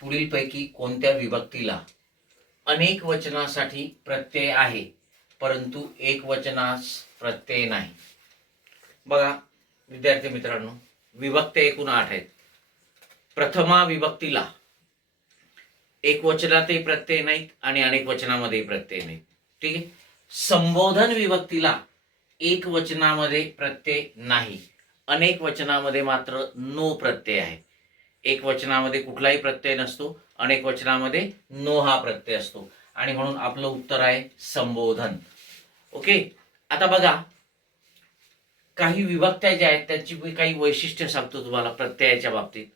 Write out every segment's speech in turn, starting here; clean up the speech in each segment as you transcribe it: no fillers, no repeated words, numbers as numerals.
पुढीलपैकी कोणत्या विभक्तीला अनेक वचनासाठी प्रत्यय आहे परंतु एक वचनास प्रत्यय नाही? बघा विद्यार्थी मित्रांनो, विभक्ती एकूण 8 आहेत. प्रथमा विभक्तीला एक वचनातही प्रत्यय नाहीत आणि अनेक वचनामध्येही प्रत्यय नाहीत. ठीक आहे. संबोधन विभक्तीला एक वचनामध्ये प्रत्यय नाही, अनेक वचनामध्ये मात्र नो प्रत्यय आहे. एक वचनामध्ये कुठलाही प्रत्यय नसतो, अनेक वचनामध्ये नो हा प्रत्यय असतो आणि म्हणून आपलं उत्तर आहे संबोधन. ओके. आता बघा, काही विभक्त्या ज्या आहेत त्यांची काही वैशिष्ट्य सांगतो तुम्हाला प्रत्ययाच्या बाबतीत.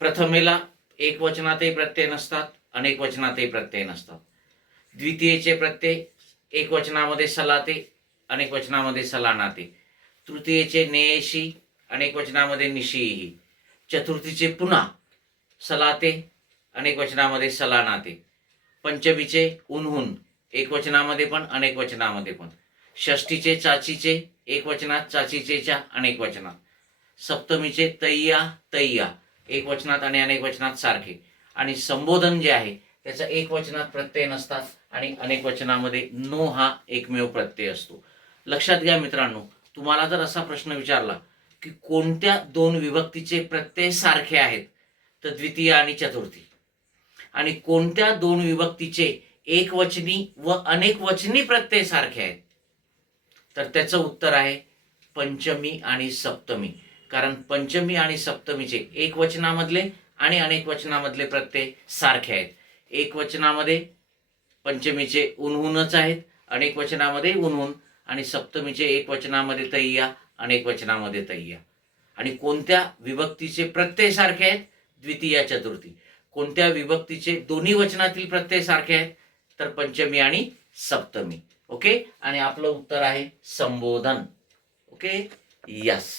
प्रथमेला एक वचनातही प्रत्यय नसतात, अनेक वचनातही प्रत्यय नसतात. द्वितीयेचे प्रत्यय एक वचनामध्ये सलाते, अनेक वचनामध्ये सलानाते. तृतीयेचे नेयशी, अनेक वचनामध्ये निशीही. चतुर्थीचे पुन्हा सलाते, अनेक वचनामध्ये सलानाते. पंचमीचे उन्हून, एक वचनामध्ये पण अनेक वचनामध्ये पण. षष्टीचे चाचीचे, एक वचनात, चाचीचेच्या अनेक वचनात. सप्तमीचे तय्या तय्या, एक वचनात आणि अनेक वचनात सारखे. आणि संबोधन जे आहे त्याचा एक वचनात प्रत्यय नसतात आणि अनेक वचनामध्ये नो हा एकमेव प्रत्यय असतो. लक्षात घ्या मित्रांनो, तुम्हाला जर असा प्रश्न विचारला की कोणत्या दोन विभक्तीचे प्रत्यय सारखे आहेत, तर द्वितीय आणि चतुर्थी. आणि कोणत्या दोन विभक्तीचे एकवचनी व अनेक वचनी प्रत्यय सारखे आहेत, तर त्याचं उत्तर आहे पंचमी आणि सप्तमी. कारण पंचमी आणि सप्तमीचे एक वचनामधले आणि अनेक वचनामधले प्रत्यय सारखे आहेत. एक वचनामध्ये पंचमीचे उन्हूनच आहेत, अनेक वचनामध्ये उन्हून. आणि सप्तमीचे एक वचनामध्ये तय्या, अनेक वचनामध्ये तय्या. आणि कोणत्या विभक्तीचे प्रत्यय सारखे आहेत? द्वितीय चतुर्थी. कोणत्या विभक्तीचे दोन्ही वचनातील प्रत्यय सारखे आहेत? तर पंचमी आणि सप्तमी. ओके. आणि आपलं उत्तर आहे संबोधन. ओके. यस.